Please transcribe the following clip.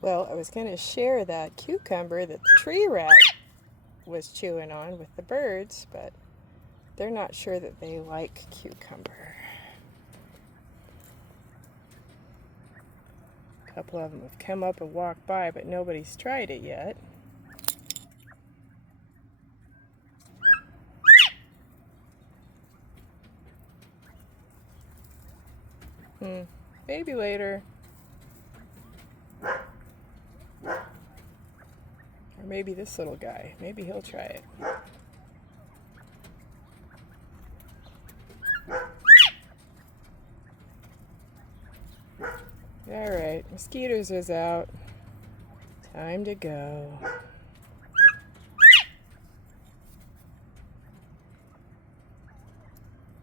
Well, I was going to share that cucumber that the tree rat was chewing on with the birds, but they're not sure that they like cucumber. A couple of them have come up and walked by, but nobody's tried it yet. Maybe later. Or maybe this little guy. Maybe he'll try it. Alright, mosquitoes is out. Time to go.